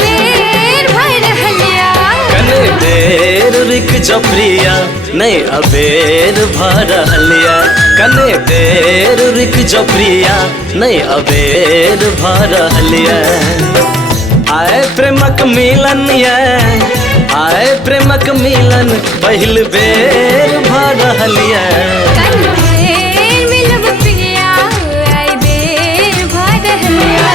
बेर भर हलिया कने देर रुक जो प्रिया नहीं अबेर भर हलिया कने देर रुक जो प्रिया नहीं अबेर भर हलिया आए प्रेमक मिलन ये आए प्रेमक मिलन पहिल बेर भर हलिया कल फेर मिलब पिया आई बेर भर हलिया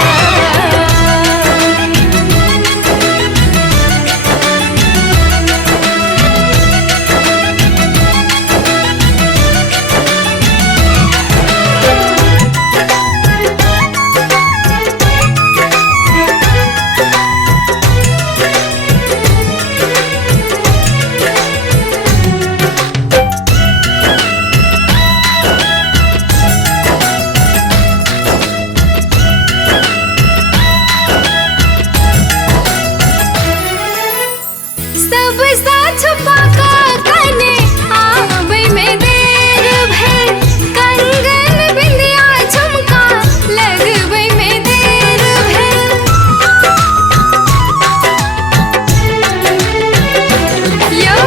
सब साथ छुपा का कने आवे में देर भर कंगन बिंदिया झुमका लगवे में देर भर यो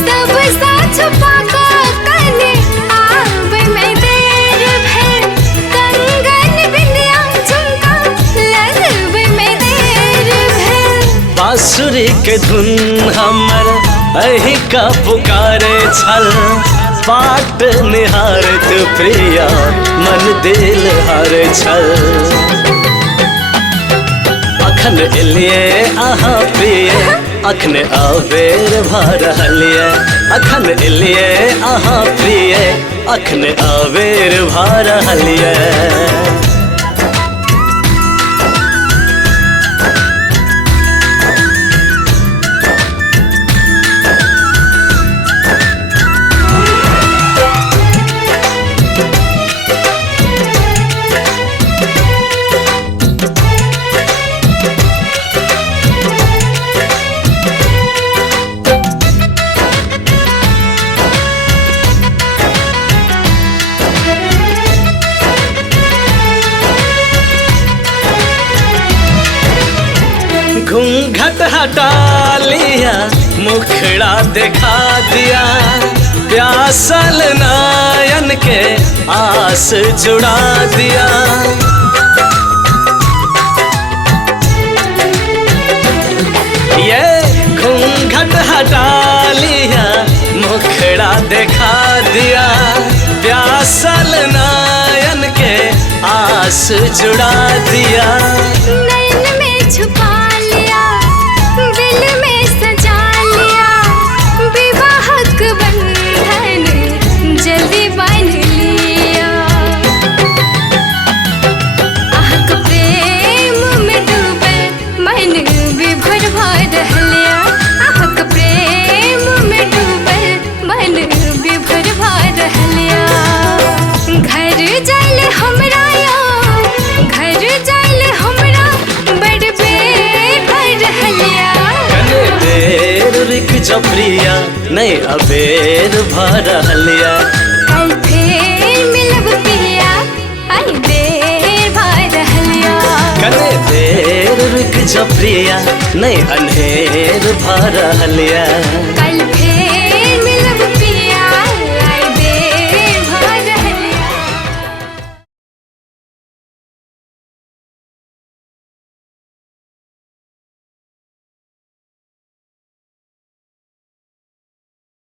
सब साथ छुपा का कने आवे में देर भर कंगन बिंदिया झुमका लगवे में देर भर बांसुरी के धुन हमर अही का पुकारे छल बाट निहारत प्रिया मन दिल हारे छल अखन एलिए आहा प्रिय अखन आबेर भर हलिए अखन एलिए आहा प्रिय अखन आबेर भर हलिए घूंघट हटा लिया मुखड़ा दिखा दिया प्यासल नयन के आस जुड़ा दिया ये घूंघट हटा लिया मुखड़ा दिखा दिया प्यासल नयन के आस जुड़ा दिया नैन में छुपा लिया दिल में सजा लिया विवाहक बंधन जल्दी बांध लिया आहक प्रेम में डूबे मन विभोर भर हलिया आहक प्रेम में डूबे मन विभोर भर हलिया घर जाइले हमरा घर जाइले हमरा बड़ बेर भर हलिया कने देर रुक जो प्रिया नहीं अबेर भर हलिया कल फेर मिलब पिया आई बेर भर हलिया कने देर रुक जो प्रिया नहीं अनहेर भर हलिया कल फेर